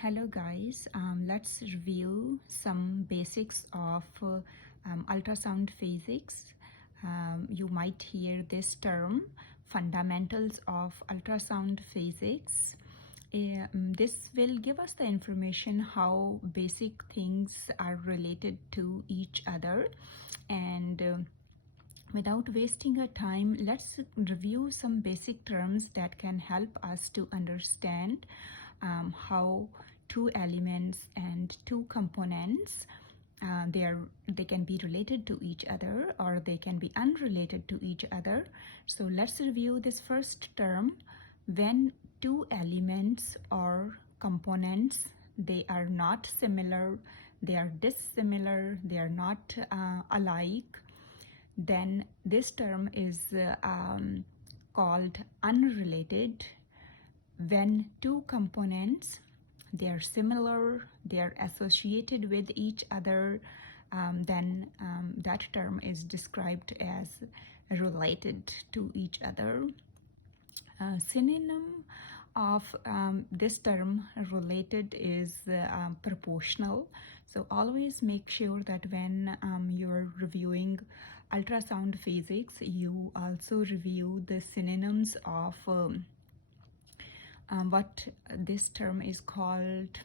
Hello guys, let's review some basics of ultrasound physics. You might hear this term, fundamentals of ultrasound physics. This will give us the information how basic things are related to each other, and without wasting our time, let's review some basic terms that can help us to understand how two elements and two components they can be related to each other or they can be unrelated to each other. So let's review this first term. When two elements or components, they are not similar, they are dissimilar, they are not alike, then this term is called unrelated. When two components, they are similar, they are associated with each other, then that term is described as related to each other. Synonym of this term related is proportional. So always make sure that when you're reviewing ultrasound physics, you also review the synonyms of what this term is called.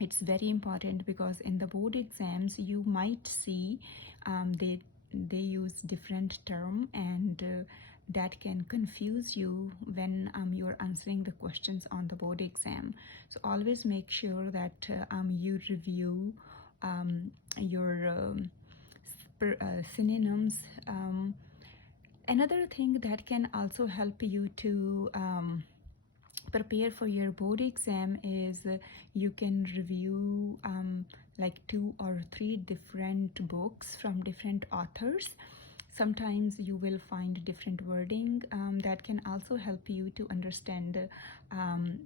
It's very important because in the board exams you might see they use different term, and that can confuse you when you're answering the questions on the board exam. So always make sure that you review your synonyms. Another thing that can also help you to prepare for your board exam is you can review like 2 or 3 different books from different authors. Sometimes you will find different wording that can also help you to understand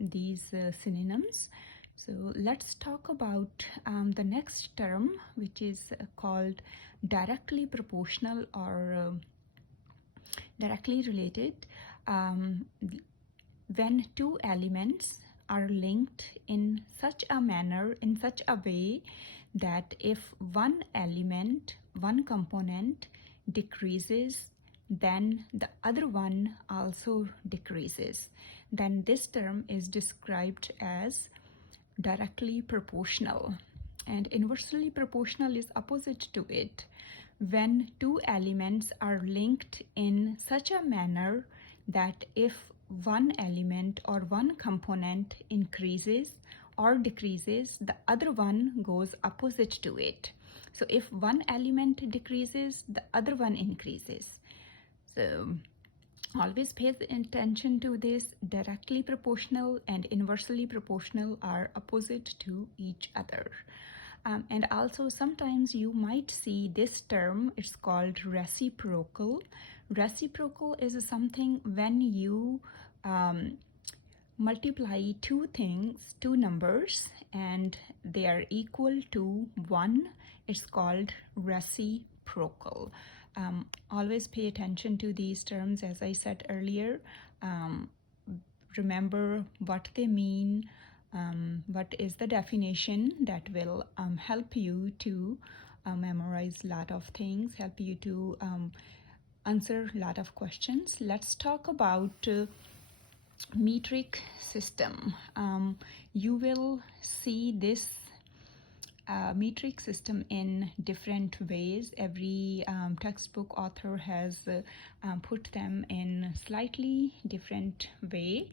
these synonyms. So let's talk about the next term, which is called directly proportional or directly related. When two elements are linked in such a manner, in such a way that if one element, one component decreases, then the other one also decreases, then this term is described as directly proportional. And inversely proportional is opposite to it. When two elements are linked in such a manner that if one element or one component increases or decreases, the other one goes opposite to it. So if one element decreases, the other one increases. So always pay attention to this. Directly proportional and inversely proportional are opposite to each other. And also sometimes you might see this term, it's called reciprocal. Reciprocal is something when you multiply two things, two numbers, and they are equal to 1, it's called reciprocal. Always pay attention to these terms, as I said earlier. Remember what they mean, what is the definition. That will help you to memorize a lot of things, help you to answer a lot of questions. Let's talk about metric system. You will see this metric system in different ways. Every textbook author has put them in slightly different way.